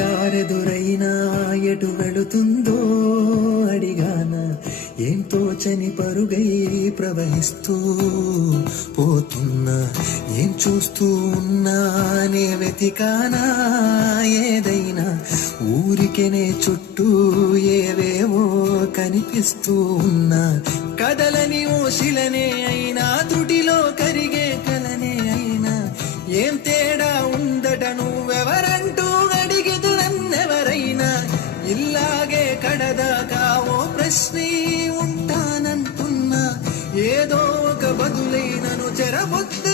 దారెదురైనా ఎటు వెళుతుందో అడిగాన ఏం తోచని పరుగై ప్రవహిస్తూ పోతున్నా ఏం చూస్తూ ఉన్నానే వెతికానా ఏదైనా ఊరికెనే చుట్టూ ఏవేవో కనిపిస్తూ ఉన్నా కదలని ఓశిలనే అయినా త్రుటిలో కరిగే కలనే అయినా ఏం తేడా ఉందట నువ్వెవరంటూ అడిగిదు నన్నెవరైనా ఇల్లాగే కడదాకా ఓ ప్రశ్నే ఉంటానంటున్నా ఏదో ఒక బదులైనను చెరబొద్ద